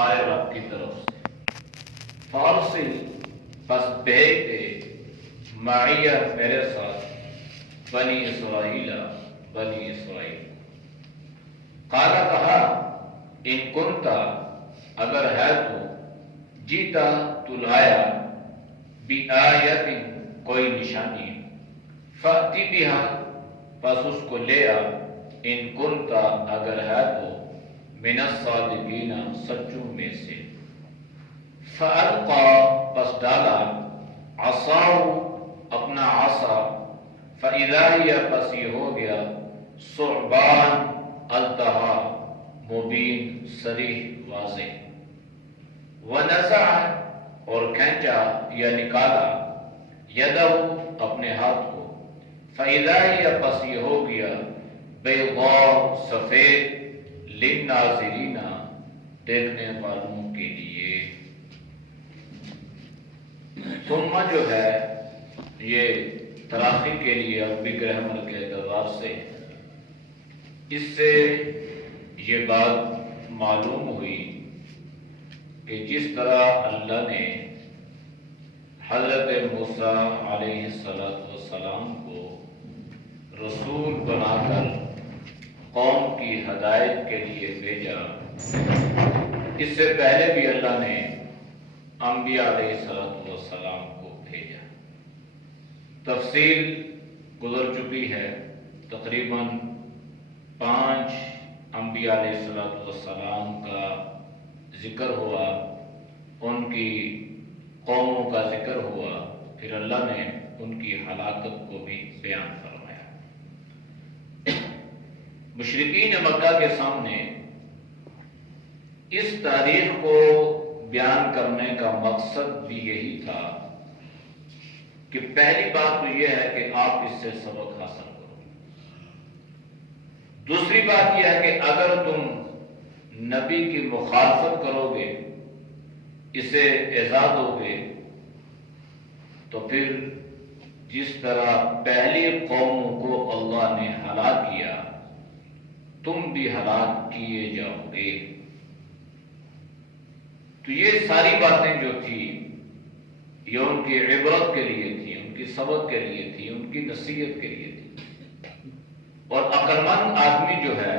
ہمارے رب کی طرف سے، فارسل پس بھیج دے معیہ میرے ساتھ بنی اسرائیل بنی اسرائیل۔ قالا کہا ان کنتا اگر ہے تو جیتا تو لایا بآیت کوئی نشانی فأتی بہا پس اس کو لے آ ان کنتا اگر ہے تو من الصادقین سچوں میں سے۔ فألقا پس ڈالا عصاہ اپنا عصا فإذا ہی پس یہ ہو گیا ثعبان التہا مبین صریح واضح۔ ونزع اور کھینچا یا نکالا یدہ اپنے ہاتھ کو فإذا ہی پس یہ ہو گیا بیضاء سفید للناظرین دیکھنے والوں کے لیے۔ ثم جو ہے یہ تراخی کے لیے عربی گرامر کے اعتبار سے اس سے یہ بات معلوم ہوئی کہ جس طرح اللہ نے حضرت موسیٰ علیہ السلام کو رسول بنا کر قوم کی ہدایت کے لیے بھیجا، اس سے پہلے بھی اللہ نے انبیاء علیہ السلام کو بھیجا۔ تفصیل گزر چکی ہے، تقریباً 5 انبیاء علیہ السلام کا ذکر ہوا، ان کی قوموں کا ذکر ہوا، پھر اللہ نے ان کی ہلاکت کو بھی بیان فرمایا۔ مشرکین مکہ کے سامنے اس تاریخ کو بیان کرنے کا مقصد بھی یہی تھا کہ پہلی بات تو یہ ہے کہ آپ اس سے سبق حاصل کرو، دوسری بات یہ ہے کہ اگر تم نبی کی مخالفت کرو گے، اسے ایذا دو گے، تو پھر جس طرح پہلی قوموں کو اللہ نے ہلاک کیا تم بھی ہلاک کیے جاؤ گے۔ تو یہ ساری باتیں جو تھی یہ ان کی عبرت کے لیے تھی، ان کی سبق کے لیے تھی، ان کی نصیحت کے لیے تھی۔ اور عقلمند آدمی جو ہے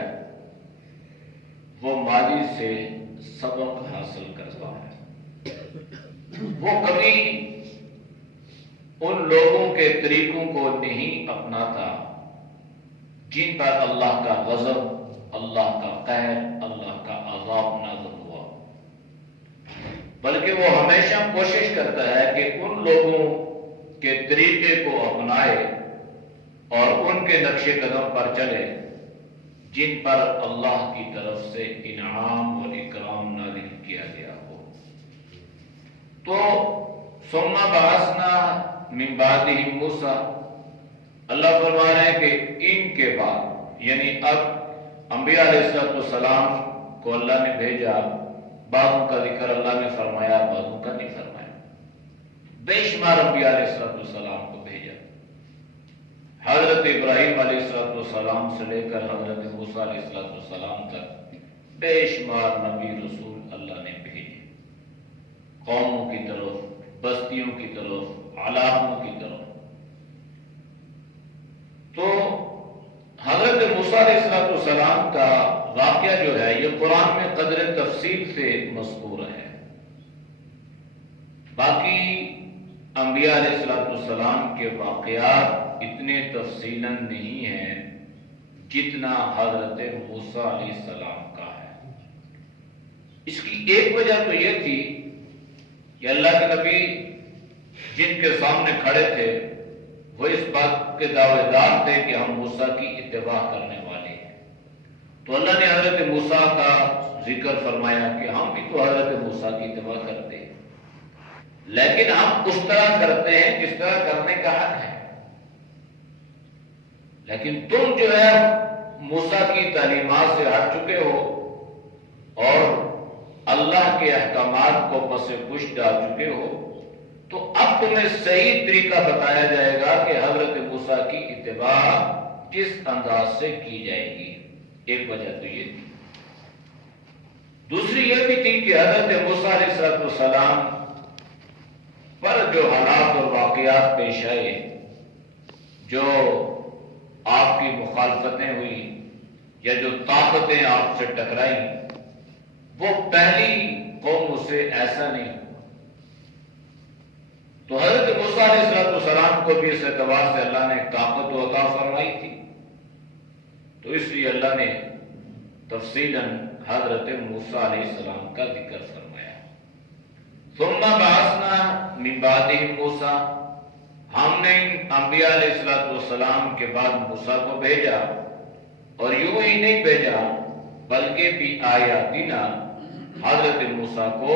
وہ ماضی سے سبق حاصل کرتا ہے، وہ کبھی ان لوگوں کے طریقوں کو نہیں اپناتا جن پر اللہ کا غضب، اللہ کا قہر، اللہ کا عذاب نازل ہوا، بلکہ وہ ہمیشہ کوشش کرتا ہے کہ ان لوگوں کے طریقے کو اپنائے اور ان کے نقش قدم پر چلے جن پر اللہ کی طرف سے انعام اور اکرام نازل کیا گیا ہو۔ تو ثم بعثنا من بعدہم موسیٰ، اللہ فرما رہے ہیں کہ ان کے بعد، یعنی اب انبیاء علیہ السلام کو اللہ نے بھیجا، بعضوں کا ذکر اللہ نے فرمایا، بعضوں کا نہیں فرمایا، بے شمار انبیاء علیہ السلام کو بھیجا، حضرت ابراہیم علیہ السلام سے لے کر حضرت موسیٰ علیہ السلام تک بے شمار نبی رسول اللہ نے بھیجے، قوموں کی طرف، بستیوں کی طرف، علاقوں کی طرف۔ تو حضرت موسیٰ علیہ السلام کا واقعہ جو ہے یہ قرآن میں قدر تفصیل سے مذکور ہے، باقی انبیاء علیہ السلام کے واقعات اتنے تفصیلاً نہیں ہیں جتنا حضرت موسیٰ علیہ السلام کا ہے۔ اس کی ایک وجہ تو یہ تھی کہ اللہ کے نبی جن کے سامنے کھڑے تھے وہ اس بات کے دعوے دار تھے کہ ہم موسیٰ کی اتباع کرنے والے ہیں، تو اللہ نے حضرت موسیٰ کا ذکر فرمایا کہ ہم بھی تو حضرت موسیٰ کی اتباع کرتے ہیں، لیکن ہم اس طرح کرتے ہیں جس طرح کرنے کا حق ہے، لیکن تم جو ہے موسیٰ کی تعلیمات سے ہٹ چکے ہو اور اللہ کے احکامات کو پس پش ڈال چکے ہو، تو اب تمہیں صحیح طریقہ بتایا جائے گا کہ حضرت موسیٰ کی اتباع کس انداز سے کی جائے گی۔ ایک وجہ تو یہ تھی۔ دوسری یہ بھی تھی کہ حضرت موسیٰ علیہ السلام پر جو حالات اور واقعات پیش آئے، جو آپ کی مخالفتیں ہوئی یا جو طاقتیں آپ سے ٹکرائیں، وہ پہلی قوموں سے ایسا نہیں ہوا۔ تو حضرت موسیٰ علیہ السلام کو بھی اس اعتبار سے اللہ نے ایک طاقت و عطا فرمائی تھی، تو اس لیے اللہ نے تفصیلاً حضرت موسیٰ علیہ السلام کا ذکر فرمایا۔ ثم بعثنا من بعدهم موسیٰ، ہم نے انبیاء علیہ السلام کے بعد موسیٰ کو بھیجا، اور یوں ہی نہیں بھیجا بلکہ بھی آیاتنا، حضرت موسیٰ کو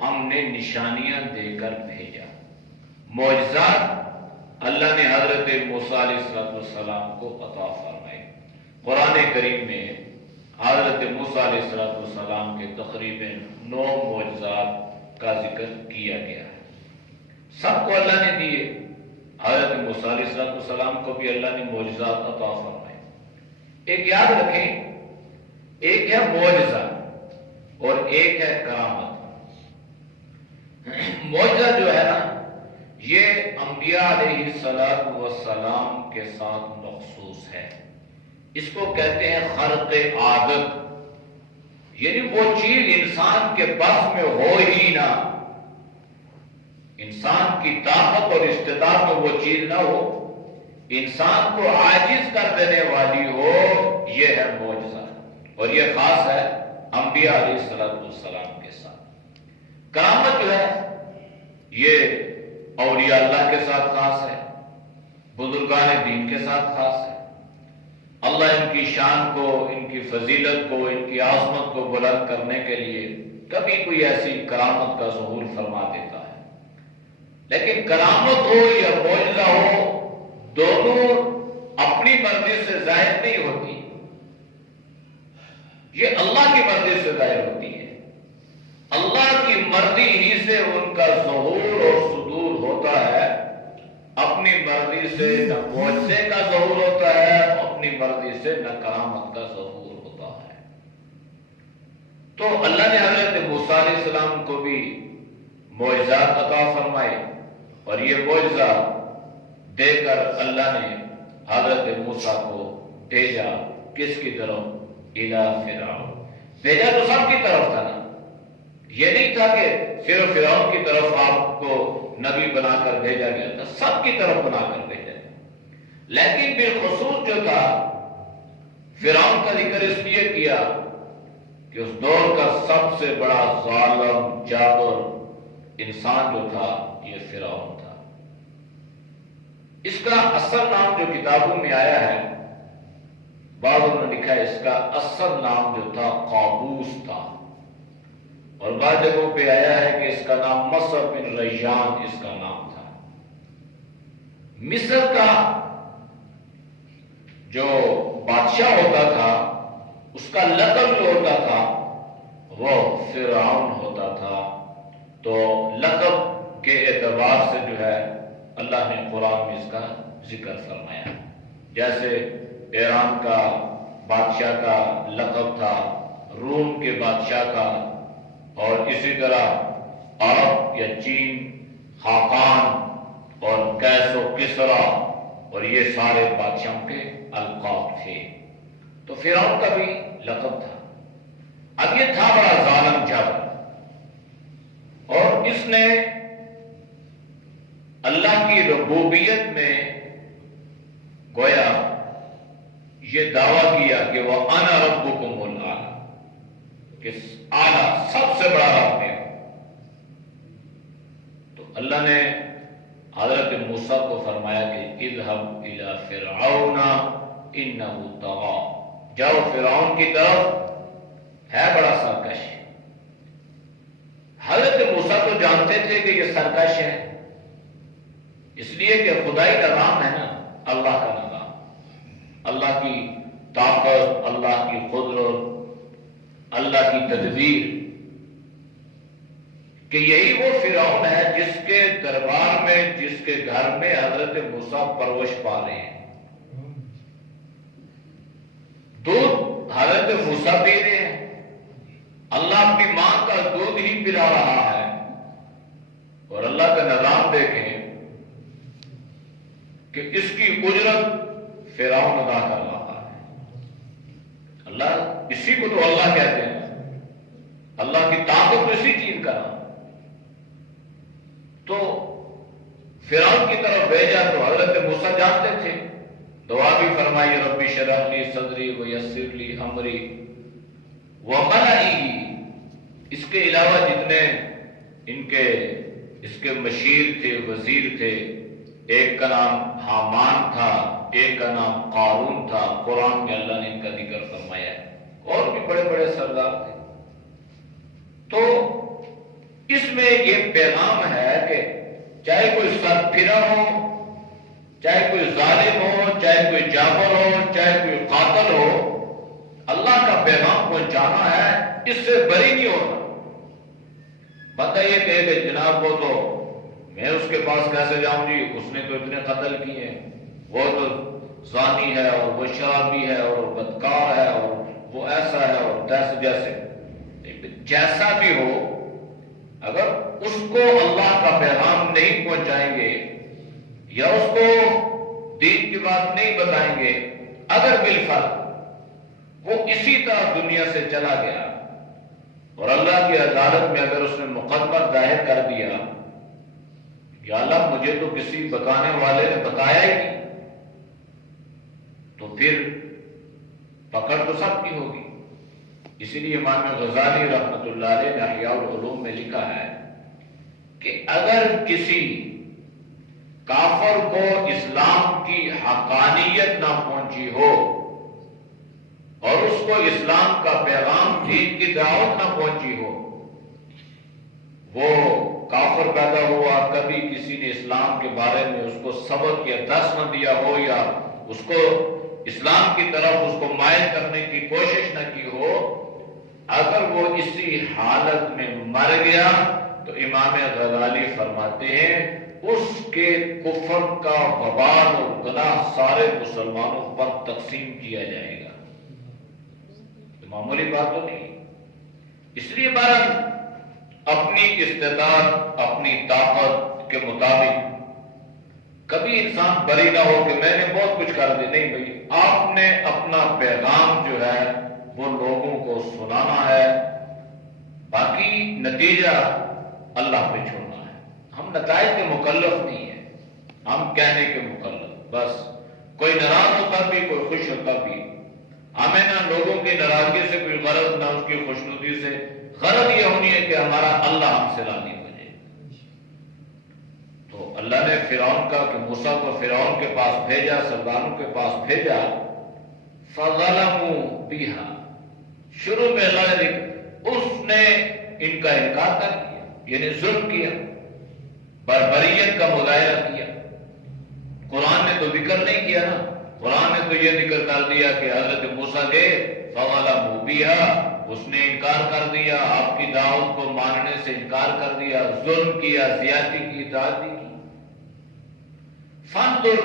ہم نے نشانیاں دے کر بھیجا، معجزات اللہ نے حضرت موسیٰ علیہ السلام کو عطا فرمائے۔ قرآن کریم میں حضرت موسیٰ علیہ السلام کے تقریباً 9 معجزات کا ذکر کیا گیا ہے، سب کو اللہ نے دیے۔ حضرت موسیٰ علیہ السلام کو بھی اللہ نے معجزات عطا فرمائے۔ ایک یاد رکھیں، ایک ہے معجزہ اور ایک ہے کرامت۔ معجزہ جو ہے نا، یہ انبیاء علیہ السلام کے ساتھ مخصوص ہے، اس کو کہتے ہیں خرق عادت، یعنی وہ چیز انسان کے بس میں ہو ہی نہ، انسان کی طاقت اور استطاعت میں وہ چیز نہ ہو، انسان کو عاجز کر دینے والی ہو، یہ ہے معجزہ، اور یہ خاص ہے انبیاء علیہ السلام کے ساتھ۔ کرامت جو ہے یہ اولیاء اللہ کے ساتھ خاص ہے، بزرگان دین کے ساتھ خاص ہے۔ اللہ ان کی شان کو، ان کی فضیلت کو، ان کی عظمت کو بلند کرنے کے لیے کبھی کوئی ایسی کرامت کا ظہور فرما دیتا ہے، لیکن کرامت ہو یا معجزہ ہو، دونوں اپنی مرضی سے ظاہر نہیں ہوتی، یہ اللہ کی مرضی سے ظاہر ہوتی ہے۔ اللہ کی مرضی ہی سے ان کا ظہور اور صدور ہوتا ہے، اپنی مرضی سے نہ معجزے کا ظہور ہوتا ہے، اپنی مرضی سے نہ کرامت کا ظہور ہوتا ہے۔ تو اللہ نے حضرت موسیٰ علیہ السلام کو بھی معجزات عطا فرمائے، اور یہ معجزہ دے کر اللہ نے حضرت موسیٰ کو بھیجا کس کی طرف؟ اِلیٰ فرعون۔ بھیجا تو سب کی طرف تھا نا، یہ نہیں تھا کہ صرف فرعون کی طرف آپ کو نبی بنا کر بھیجا گیا تھا، سب کی طرف بنا کر بھیجا گیا، لیکن بالخصوص جو تھا فرعون کا ذکر اس لیے کیا کہ اس دور کا سب سے بڑا ظالم جابر انسان جو تھا یہ فرعون تھا۔ اس کا اصل نام جو کتابوں میں آیا ہے، بعضوں نے لکھا ہے اس کا اصل نام جو تھا قابوس تھا، اور بعض جگہوں پہ آیا ہے کہ اس کا نام مصر بن ریان اس کا نام تھا۔ مصر کا جو بادشاہ ہوتا تھا اس کا لقب جو ہوتا تھا وہ فرعون ہوتا تھا، تو لقب کے اعتبار سے جو ہے اللہ نے قرآن میں اس کا ذکر فرمایا۔ جیسے ایران کا بادشاہ کا لقب تھا، روم کے بادشاہ کا، اور اسی طرح عرب یا چین خاقان اور کیس و کسرا، اور یہ سارے بادشاہوں کے القاب تھے، تو فرعون کا بھی لقب تھا۔ اب یہ تھا بڑا ظالم جابر، اور اس نے اللہ کی ربوبیت میں گویا یہ دعویٰ کیا کہ وہ انا ربکم الاعلی، کہ اعلیٰ سب سے بڑا رب ہے۔ تو اللہ نے حضرت موسیٰ کو فرمایا کہ اذهب الى فرعون انه طغى، جاؤ فرعون کی طرف، ہے بڑا سرکش۔ حضرت موسیٰ تو جانتے تھے کہ یہ سرکش ہے، اس لیے کہ خدائی کا نام ہے نا، اللہ کا نظام، اللہ کی طاقت، اللہ کی قدرت، اللہ کی تدبیر، کہ یہی وہ فرعون ہے جس کے دربار میں، جس کے گھر میں حضرت موسیٰ پرورش پا رہے ہیں، دودھ حضرت موسیٰ پی رہے ہیں، اللہ اپنی ماں کا دودھ ہی پلا رہا ہے، اور اللہ کا نظام دیکھیں کہ اس کی اجرت فرعون ادا کر رہا ہے۔ اللہ، اسی کو تو اللہ کہتے ہیں، اللہ کی طاقت اسی چیز کا نام۔ تو فرعون کی طرف بھیجا تو حضرت موسیٰ جانتے تھے، دعا بھی فرمائی، ربی اشرح لی صدری ویسر لی امری وملئی۔ اس کے علاوہ جتنے اس کے مشیر تھے، وزیر تھے، ایک کا نام حامان تھا، ایک کا نام قارون تھا، قرآن میں اللہ نے ان کا ذکر فرمایا ہے، اور بھی بڑے بڑے سردار تھے۔ تو اس میں یہ پیغام ہے کہ چاہے کوئی سرپھرا ہو، چاہے کوئی ظالم ہو، چاہے کوئی جابر ہو، چاہے کوئی قاتل ہو، اللہ کا پیغام پہنچانا ہے، اس سے بری نہیں ہونا۔ بندہ یہ کہے کہ جناب وہ تو میں اس کے پاس کیسے جاؤں جی، اس نے تو اتنے قتل کیے ہیں، وہ تو زانی ہے اور وہ شرابی ہے اور وہ بدکار ہے اور وہ ایسا ہے اور جیسا بھی ہو، اگر اس کو اللہ کا پیغام نہیں پہنچائیں گے یا اس کو دین کی بات نہیں بتائیں گے، اگر بالفرض وہ اسی طرح دنیا سے چلا گیا اور اللہ کی عدالت میں اگر اس نے مقدمہ ظاہر کر دیا، یا اللہ مجھے تو کسی بتانے والے نے بتایا ہی نہیں، تو پھر پکڑ تو سب کی ہوگی۔ اسی لیے امام غزالی رحمۃ اللہ علیہ نے احیاء العلوم میں لکھا ہے کہ اگر کسی کافر کو اسلام کی حقانیت نہ پہنچی ہو اور اس کو اسلام کا پیغام، دین کی دعوت نہ پہنچی ہو، وہ کافر پیدا ہوا، کبھی کسی نے اسلام کے بارے میں اس کو سبق یا درس نہ دیا ہو یا اس کو اسلام کی طرف اس کو مائل کرنے کی کوشش نہ کی ہو، اگر وہ اسی حالت میں مر گیا تو امام غزالی فرماتے ہیں اس کے کفر کا وبال اور گناہ سارے مسلمانوں پر تقسیم کیا جائے گا۔ معمولی بات تو نہیں۔ اس لیے بہرحال اپنی استطاعت، اپنی طاقت کے مطابق کبھی انسان بری نہ ہو کہ میں نے بہت کچھ کر دیا، نہیں بھائی، آپ نے اپنا پیغام جو ہے وہ لوگوں کو سنانا ہے، باقی نتیجہ اللہ پہ چھوڑنا ہے۔ ہم نتائج کے مکلف نہیں ہیں، ہم کہنے کے مکلف۔ بس کوئی ناراض ہوتا بھی، کوئی خوش ہوتا بھی، ہمیں نہ لوگوں کی ناراضگی سے کوئی غرض، نہ اس کی خوشنودی سے، غرض یہ ہونی ہے کہ ہمارا اللہ ہم سے راضی ہو جائے۔ تو اللہ نے فرعون کا کہ موسیٰ کو فرعون کے پاس بھیجا، سرداروں کے پاس بھیجا، فَظَلَمُوا بِهَا۔ شروع میں اللہ نے اس نے ان کا انکار کر دیا، یعنی ظلم کیا، بربریت کا مظاہرہ کیا۔ قرآن نے تو ذکر نہیں کیا نا، قرآن نے تو یہ ذکر کر دیا کہ حضرت موسیٰ گئے، فَظَلَمُوا بِهَا، اس نے انکار کر دیا، آپ کی دعوت کو ماننے سے انکار کر دیا، ظلم کیا، زیادتی کی، تعدی کی۔ فَانظُرْ،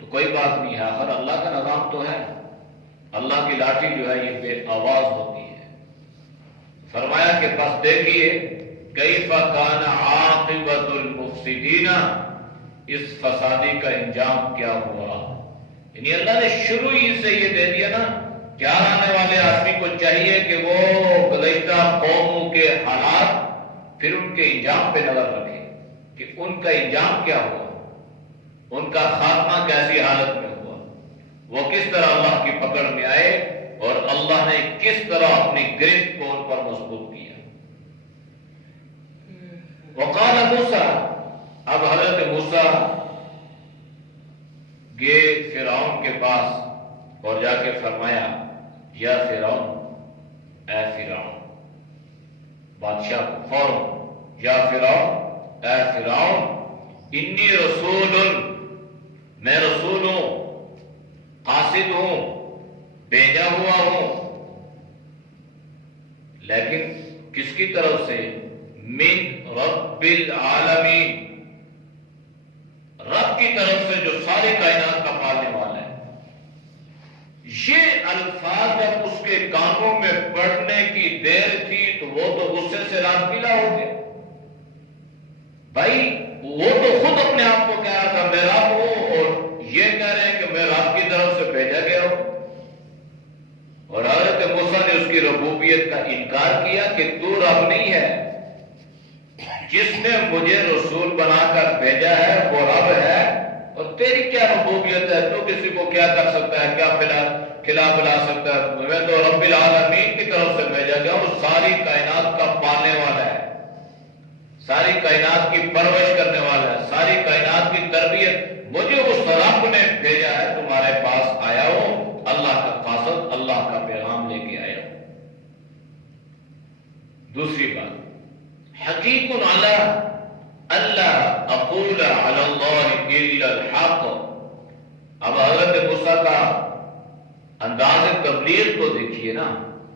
تو کوئی بات نہیں ہے، آخر اللہ کا نظام تو ہے، اللہ کی لاٹھی جو ہے یہ بے آواز ہوتی ہے۔ فرمایا کہ پس دیکھیے کیف کان عاقبۃ المفسدین، اس فسادی کا انجام کیا ہوا۔ یعنی اللہ نے شروع ہی سے یہ دے دیا نا کہ آنے والے آدمی کو چاہیے کہ وہ گزشتہ قوموں کے حالات پھر ان کے انجام پہ نظر رکھے کہ ان کا انجام کیا ہوا، ان کا خاتمہ کیسی حالت میں ہوا، وہ کس طرح اللہ کی پکڑ میں آئے اور اللہ نے کس طرح اپنی گرفت کو ان پر مضبوط کیا۔ وقال موسیٰ، اب حضرت موسیٰ گئے فرعون کے پاس اور جا کے فرمایا، یا فرعون، اے فرعون، بادشاہ کو فوراً، یا فرعون، اے فرعون، انی رسول، میں رسول ہوں، قاصد ہوں، بھیجا ہوا ہوں، لیکن کس کی طرف سے؟ من رب العالمین، رب کی طرف سے جو ساری کائنات کا پالنے والا ہے۔ یہ الفاظ جب اس کے کانوں میں پڑھنے کی دیر تھی تو وہ تو غصے سے رات پیلا ہو گیا. بھائی وہ تو خود اپنے آپ کو کہہ رہا تھا میں رب ہوں، اور یہ کہہ رہے ہیں کہ میں رب کی طرف سے بھیجا گیا ہوں. اور حضرت موسیٰ نے اس کی ربوبیت کا انکار کیا کہ تو رب نہیں ہے، جس نے مجھے رسول بنا کر بھیجا ہے وہ رب ہے، اور تیری کیا ربوبیت ہے؟ تو کسی کو کیا کر سکتا ہے، کیا کھلا پلا سکتا ہے؟ میں تو رب العالمین کی طرف سے بھیجا گیا ہوں، ساری کائنات کا پالنے والا ہے، ساری کائنات کی پرورش کرنے والا ہے، ساری کائنات کی تربیت مجھے اس رب نے بھیجا ہے، تمہارے پاس آیا ہوں، اللہ کا قاصد، اللہ کا پیغام لے کے آیا ہوں. دوسری بات، حقیق علی اللہ اقول علی اللہ الا الحق. اب حضرت موسیٰ کا انداز تبلیغ تو دیکھیے نا،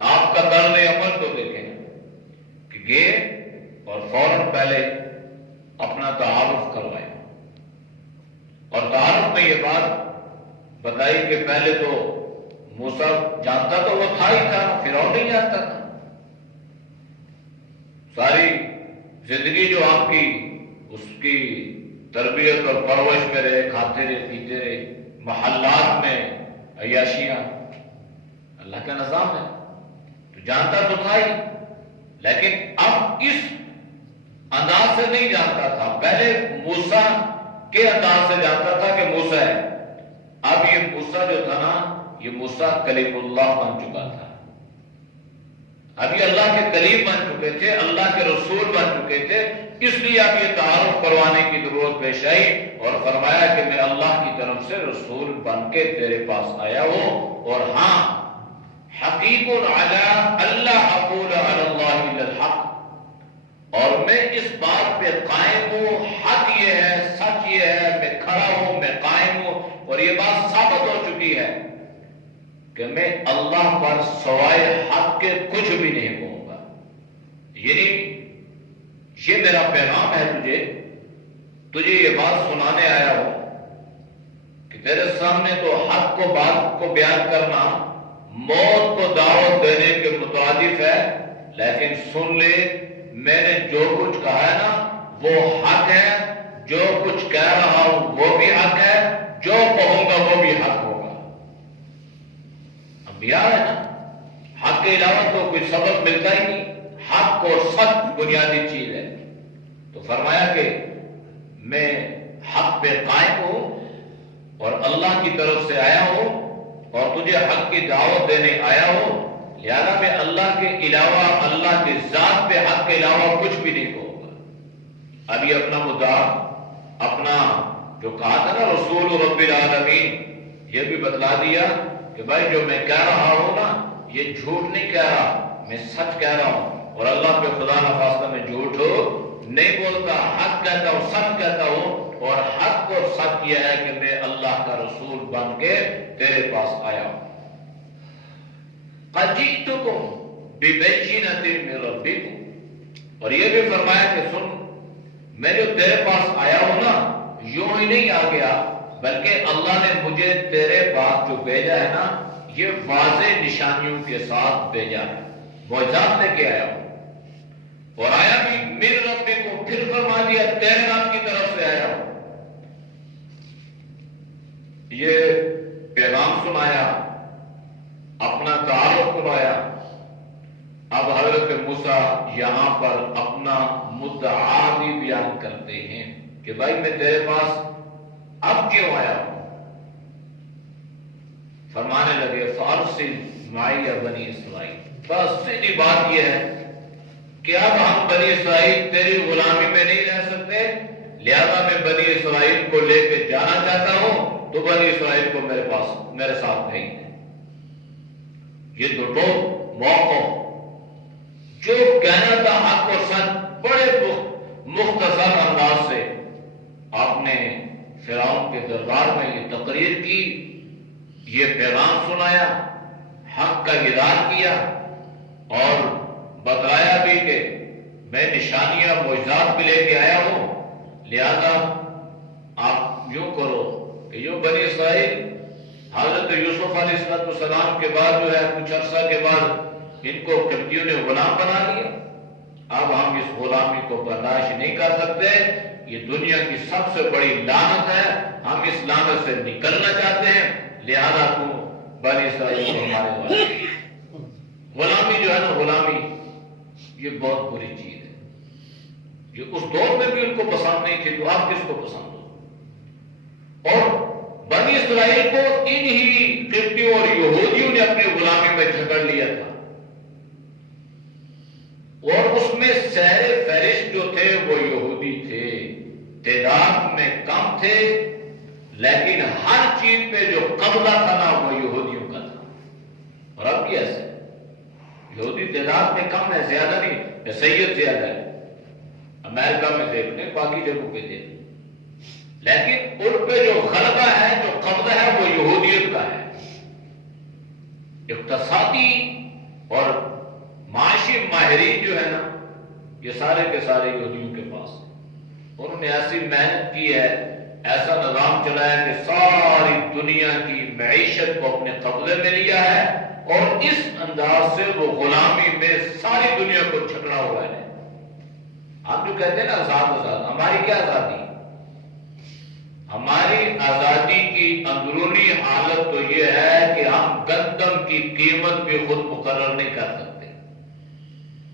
آپ کا طرز عمل تو دیکھیں کہ گئے اور فوراً پہلے اپنا تعارف کروایا، اور تعارف میں یہ بات بتائی کہ پہلے تو موسیٰ جانتا تو وہ تھا ہی تھا، فرعون نہیں جانتا تھا. ساری زندگی جو آپ کی اس کی تربیت اور پرورش میں رہے، کھاتے رہے پیتے رہے، محلات میں عیاشیاں، اللہ کا نظام ہے تو جانتا تو تھا ہی، لیکن اب اس انداز سے نہیں جانتا تھا. پہلے موسیٰ کے انداز سے جانتا تھا کہ موسیٰ ہے. اب یہ موسیٰ جو تھا نا، یہ موسیٰ کلیم اللہ بن چکا تھا. اب یہ اللہ کے کلیم بن چکے تھے، اللہ کے رسول بن چکے تھے، اس لیے اب یہ تعارف کروانے کی ضرورت پیش آئی اور فرمایا کہ میں اللہ کی طرف سے رسول بن کے تیرے پاس آیا ہوں، اور ہاں حقیق علی اللہ اقول علی اللہ الا الحق، اور میں اس بات پہ قائم ہوں، حق یہ ہے، سچ یہ ہے، میں کھڑا ہوں، میں قائم ہوں، اور یہ بات ثابت ہو چکی ہے کہ میں اللہ پر سوائے حق کے کچھ بھی نہیں کہوں گا. یعنی یہ میرا پیغام ہے تجھے یہ بات سنانے آیا ہوں کہ تیرے سامنے تو حق کو بات کو بیان کرنا موت کو دعوت دینے کے مترادف ہے، لیکن سن لے میں نے جو کچھ کہا ہے نا وہ حق ہے، جو کچھ کہہ رہا ہوں وہ بھی حق ہے، جو کہوں گا وہ بھی حق ہوگا. انبیاء ہے نا، حق کے علاوہ تو کوئی سبب ملتا ہی نہیں، حق اور سچ بنیادی چیز ہے. تو فرمایا کہ میں حق پہ قائم ہوں اور اللہ کی طرف سے آیا ہوں اور تجھے حق کی دعوت دینے آیا ہوں، لہذا میں اللہ کے علاوہ، اللہ کی ذات پہ حق کے علاوہ کچھ بھی نہیں کہوں گا. اب یہ اپنا مدعا، اپنا جو کہا تھا نا رسول رب العالمین، یہ بھی بتلا دیا کہ بھائی جو میں کہہ رہا ہوں نا یہ جھوٹ نہیں کہہ رہا، میں سچ کہہ رہا ہوں، اور اللہ پہ خدا نخواستہ میں جھوٹ نہیں بولتا، حق کہتا ہوں، سچ کہتا ہوں. اور حق اور سچ یہ ہے کہ میں اللہ کا رسول بن کے تیرے پاس آیا ہوں. قَدْ جِئْتُكُمْ بِبَيِّنَةٍ مِّن رَبِّكُمْ، اور یہ بھی فرمایا کہ سن، میں جو تیرے پاس آیا ہوں نا یوں ہی نہیں آ گیا، بلکہ اللہ نے مجھے تیرے پاس جو بھیجا ہے نا یہ واضح نشانیوں کے ساتھ بھیجا ہے، معجزات لے کے آیا ہوں. اور آیا بھی من ربکم، پھر فرما دیا تیرے رب کی طرف سے آیا ہوں. یہ پیغام سنایا، اپنا تعارف کروایا. اب حضرت موسیٰ یہاں پر اپنا مدعا بھی بیان کرتے ہیں کہ بھائی میں تیرے پاس اب کیوں آیا ہوں. فرمانے لگے فارسل معی بنی اسرائیل، بس سیدھی بات یہ ہے کہ اب ہم بنی اسرائیل تیری غلامی میں نہیں رہ سکتے، لہذا میں بنی اسرائیل کو لے کے جانا چاہتا ہوں، تو بنی اسرائیل کو میرے پاس میرے ساتھ بھیج دیں. یہ دو موقع جو کہنا تھا حق اور سچ بڑے مختصر انداز سے آپ نے فرعون کے دربار میں یہ تقریر کی، یہ پیغام سنایا، حق کا اظہار کیا اور بتلایا بھی کہ میں نشانیاں معجزات بھی لے کے آیا ہوں، لہذا آپ یوں کرو کہ جو بنی اسرائیل حضرت یوسف علیہ السلام کے بعد جو ہے کچھ عرصہ کے بعد ان کو قبطیوں نے غلام بنا لیا. اب ہم اس غلامی کو برداشت نہیں کر سکتے، یہ دنیا کی سب سے بڑی لعنت ہے، ہم اس لعنت سے نکلنا چاہتے ہیں، لہذا تم بنی اسرائیل کو ہمارے والے. غلامی جو ہے نا، غلامی یہ بہت بری چیز ہے. یہ اس دور میں بھی ان کو پسند نہیں تھی، تو آپ کس کو پسند ہو؟ اور بنی اسرائیل کو انہی قبطیوں اور یہودیوں نے اپنی غلامی میں جھگڑ لیا تھا، اور اس میں سیر فہرست جو تھے وہ یہودی تھے، تعداد میں کم تھے، لیکن ہر چیز پہ جو قبضہ تھا نا وہ یہودیوں کا تھا. اور اب بھی ایسے یہودی تعداد میں کم ہے، زیادہ نہیں، سید زیادہ ہے. امریکہ میں دیکھ لیں، باقی جگہوں پہ دیکھ لیں، لیکن ان پہ جو غلبہ ہے، جو قبضہ ہے، وہ یہودیت کا ہے. اقتصادی اور معاشی ماہرین جو ہے نا، یہ سارے کے سارے یہودیوں کے پاس ہیں. انہوں نے ایسی محنت کی ہے، ایسا نظام چلایا کہ ساری دنیا کی معیشت کو اپنے قبضے میں لیا ہے، اور اس انداز سے وہ غلامی میں ساری دنیا کو جھگڑا ہوا ہے. ہم جو کہتے ہیں نا آزاد، ہماری کیا آزادی؟ ہماری آزادی کی اندرونی حالت تو یہ ہے کہ ہم گندم کی قیمت بھی خود مقرر نہیں کر سکتے.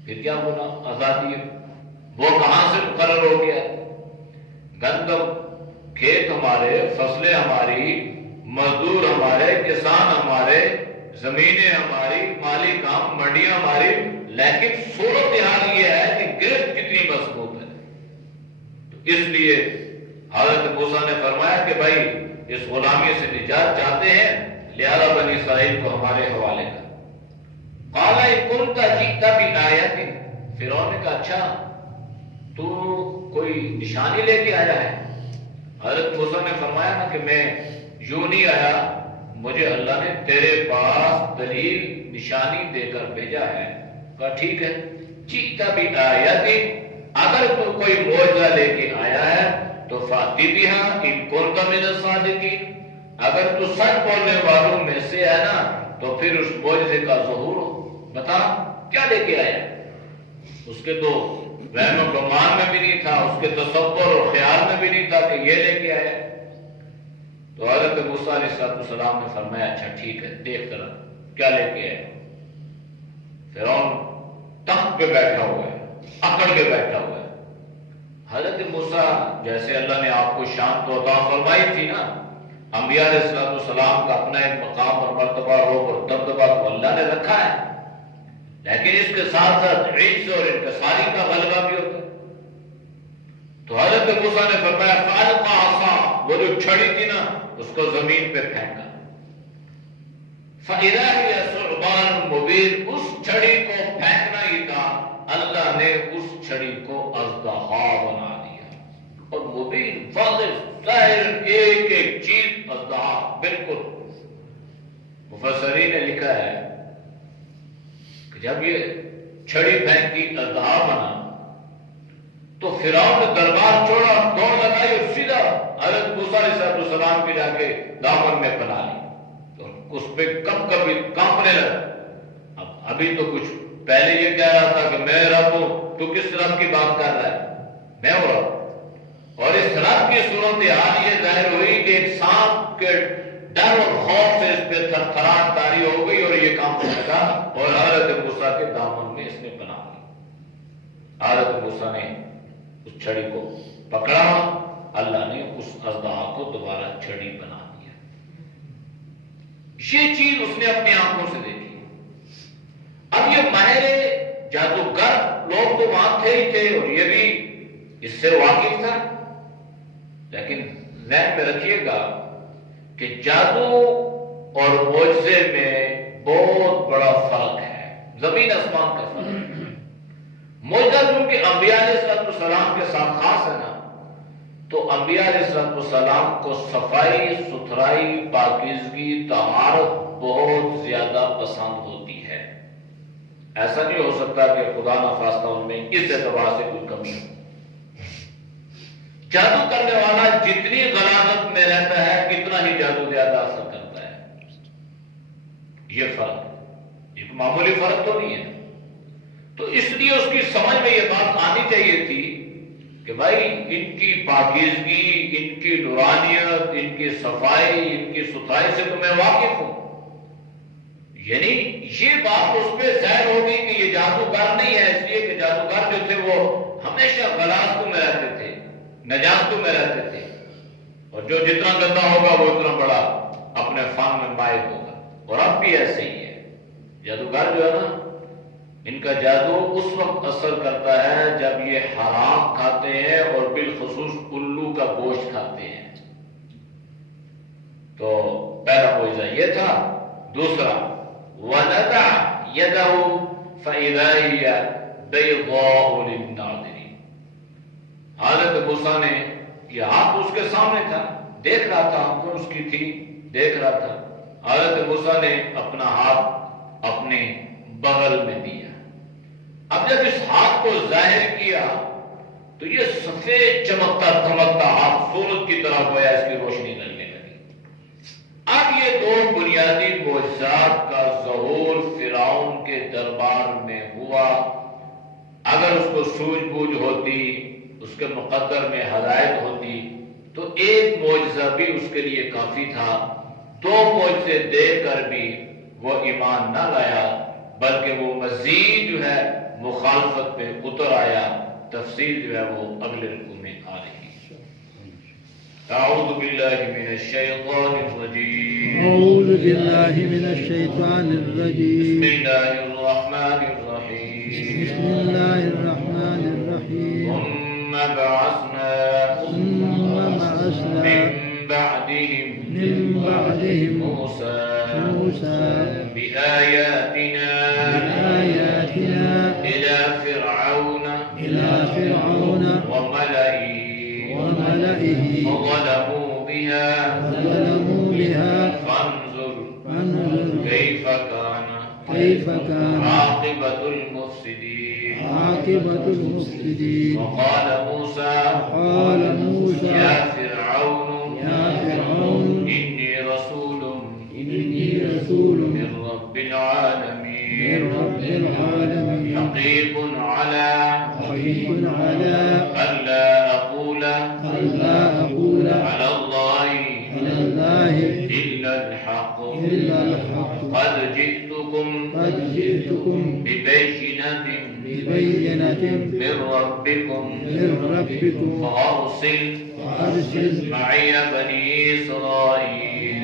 پھر کیا ہونا آزادی ہے؟ وہ کہاں سے مقرر ہو گیا؟ گندم کھیت ہمارے، فصلیں ہماری، مزدور ہمارے، کسان ہمارے، زمینیں ہماری، مالی کام، منڈیاں ہماری، لیکن صورتحال یہ ہے کہ گرفت کتنی مضبوط ہے. تو اس لیے حضرت موسیٰ نے فرمایا کہ بھائی اس غلامی سے نجات چاہتے ہیں، لہذا بنی اسرائیل کو ہمارے حوالے کر. قال ان كنت جئت بآیۃ، فرعون نے کہا اچھا تو کوئی نشانی لے کے آیا ہے؟ حضرت موسیٰ نے فرمایا نا کہ میں یوں نہیں آیا، مجھے اللہ نے تیرے پاس دلیل نشانی دے کر بھیجا ہے. کہا ٹھیک ہے، جئت بآیۃ، اگر تو کوئی معجزہ لے کے آیا ہے تو فاتی بہا ان كنت من الصادقین، اگر تو سچ بولنے والوں میں سے ہے نا تو پھر اس معجزے کا ظہور ہو، بتا کیا لے کے آیا. اس کے تو وہم و گمان میں بھی نہیں تھا، اس کے تصور اور خیال میں بھی نہیں تھا کہ یہ لے کے آیا. تو حضرت موسیٰ علیہ السلام نے فرمایا اچھا ٹھیک ہے، دیکھ ذرا کیا لے کے آیا. فرعون تخت پہ بیٹھا ہوا ہے، اکڑ کے بیٹھا ہوا ہے. حضرت موسیٰ جیسے اللہ نے آپ کو شان تو عطا فرمائی تھی نا، انبیاء علیہ السلام کا اپنا ایک مقام اور مرتبہ اور دبدبہ تو اللہ نے رکھا ہے، لیکن اس کے ساتھ ساتھ عجز اور انکساری کا غلبہ بھی ہوتا ہے. تو حضرت موسیٰ نے فرمایا فَأَلْقَىٰ عَصَاهُ، وہ جو چھڑی تھی نا اس کو زمین پہ پھینکا. فَإِذَا هِيَ ثُعْبَانٌ مُّبِينٌ، اس چھڑی کو پھینکنا ہی تھا، اللہ نے اس چھڑی کو اژدہا بنا دیا. اور مبین واضح ظاہر ایک ایک چیز اژدہا بالکل. مفسرین نے لکھا ہے کہ جب یہ چھڑی پھینکی اژدہا بنا تو فرعون نے دربار چھوڑا، دوڑ لگائی اور سیدھا حضرت موسیٰ علیہ السلام کے جا کے دامن میں پناہ لی. تو اس پہ کبھی کانپنے لگا. ابھی تو کچھ پہلے یہ کہہ رہا تھا کہ میں رب ہوں، تو کس رب کی بات کر رہا ہے؟ میں ہوں رب. اور اس رب کی صورتحال یہ ظاہر ہوئی کہ ایک سانپ کے ڈر اور خوف سے اس پہ تھرتھراہٹ طاری ہو گئی اور یہ کام کرنے لگا، اور حضرت موسیٰ کے دامن میں اس نے پناہ لی. حضرت موسیٰ نے اس چھڑی کو پکڑا، اللہ نے اس اژدہا کو دوبارہ چھڑی بنا دیا. یہ چیز اس نے اپنی آنکھوں سے دیکھی. اب یہ ماہر جادوگر لوگ تو وہاں تھے ہی تھے اور یہ بھی اس سے واقف تھا، لیکن ذہن میں رکھیے گا کہ جادو اور معجزے میں بہت بڑا فرق ہے، زمین آسمان کا فرق ہے. معجزہ چونکہ انبیاء علیہ السلام کے ساتھ خاص ہے نا، تو انبیاء علیہ السلام کو صفائی ستھرائی، پاکیزگی، طہارت بہت زیادہ پسند ہوتی ہے. ایسا نہیں ہو سکتا کہ خدا نخواستہ ان میں اس اعتبار سے کوئی کمی ہو. جادو کرنے والا جتنی غلاظت میں رہتا ہے کتنا ہی جادو زیادہ اثر کرتا ہے. یہ فرق ایک معمولی فرق تو نہیں ہے. تو اس لیے اس کی سمجھ میں یہ بات آنی چاہیے تھی کہ بھائی ان کی پاکیزگی، ان کی نورانیت، ان کی صفائی، ان کی ستھرائی سے تو میں واقف ہوں. یعنی یہ بات اس پہ ظاہر ہو گئی کہ یہ جادوگر نہیں ہے، اس لیے کہ جادوگر جو تھے وہ ہمیشہ غلاظتوں میں رہتے تھے، نجاستوں میں رہتے تھے، اور جو جتنا گندا ہوگا وہ اتنا بڑا اپنے فن میں مائل ہوگا. اور اب بھی ایسے ہی ہے. جادوگر جو ہے نا، ان کا جادو اس وقت اثر کرتا ہے جب یہ حرام کھاتے ہیں اور بالخصوص الو کا گوشت کھاتے ہیں. تو پہلا معجزہ یہ تھا. دوسرا وَنَزَعَ يَدَهُ فَإِذَا هِيَ بَيْضَاءُ لِلنَّاظِرِينَ. حضرت موسیٰ نے، یہ ہاتھ اس کے سامنے تھا، دیکھ رہا تھا، آنکھیں اس کی تھی، دیکھ رہا تھا. حضرت موسیٰ نے اپنا ہاتھ اپنے بغل میں دیا. اب جب اس ہاتھ کو ظاہر کیا تو یہ سفید چمکتا دھمکتا ہاتھ سورج کی طرح گویا اس کی روشنی لگنے لگی. اب یہ دو بنیادی معجزات کا ظہور فرعون کے دربار میں ہوا. اگر اس کو سوجھ بوجھ ہوتی، اس کے مقدر میں ہدایت ہوتی تو ایک معجزہ بھی اس کے لیے کافی تھا. دو معجزے دے کر بھی وہ ایمان نہ لایا، بلکہ وہ مزید جو ہے مخالفت پہ اتر آیا. تفصیل جو ہے وہ اگلے رکوع میں آ رہی ہے. اعوذ باللہ من الشیطان الرجیم. اعوذ باللہ من الشیطان الرجیم. بسم اللہ الرحمن الرحیم. بسم اللہ الرحمن الرحیم. ثم بعثنا من بعدهم موسى بآياتنا إلى فرعون وملئه فظلموا بها فانظر كيف كان عاقبة المفسدين. وقال موسى يا فرعون إني رسول من رب العالمين حقيق على ألا أقول على الله إلا الحق قد جئتكم ببينة من ربكم فأرسل معي بني إسرائيل.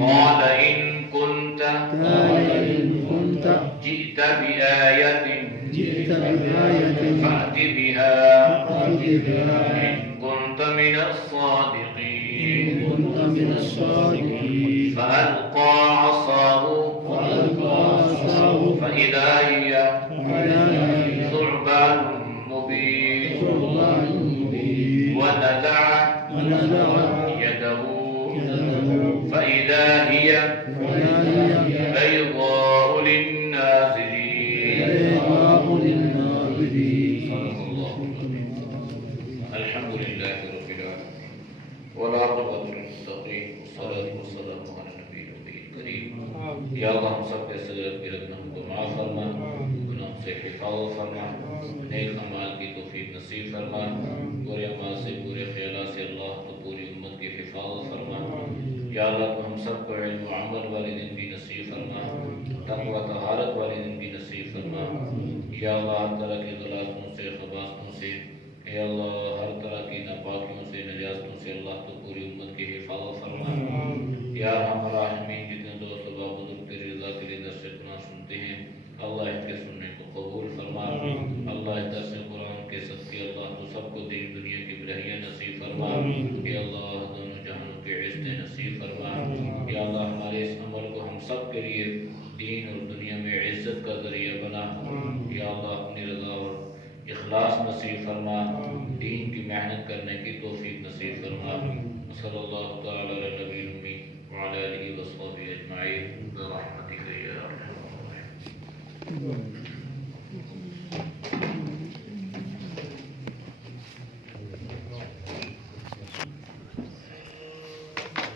قال إن كنت جئت بآية فأت بها إن كنت من الصادقين. فألقى عصاه فإذا هي ثعبان مبين. ونزع يده فإذا هي بيضاء للناظرين. الحمد لله رب العالمين والعاقبة للمتقين والصلاة والسلام على النبي الكريم. یا اللہ ہم سب کے سجد کی رکھنا کو معاف فرما، گناہوں سے حفاظت فرما، نیک اعمال کی توفیق نصیب فرما. برے اعمال سے، برے خیالات سے اللہ تو پوری امت کی حفاظت فرما. یا اللہ ہم سب کو علم و عمل والے دن بھی نصیب فرما، تقوی طہارت والے دن بھی نصیب فرما. یا اللہ ہر طرح کی غلاظتوں سے، خباثتوں سے، اے اللہ ہر طرح کی ناپاکیوں سے، نجاستوں سے اللہ تو پوری امت کی حفاظت فرما. یا ارحم الراحمین جتنے دوست و بزرگ تیری رضا کے لیے درس قرآن سنتے ہیں اللہ ان کے سننے کو قبول فرما. اللہ درس قرآن کے صدقے اللہ تو سب کو دین دنیا کی بلہیاں نصیب فرما. اے اللہ دونوں جہانوں کے عزت نصیب فرما. یا اللہ ہمارے اس عمل کو ہم سب کے لیے دین اور دنیا میں عزت کا ذریعہ بنا. یا اللہ اپنی رضا اور اخلاص نصیب فرما. دین کی محنت کرنے کی توفیق نصیب فرما. صلی اللہ تعالی علی نبی الامی وعلی آلہ وصحبہ اجمعین برحمتک یا ارحم الراحمین.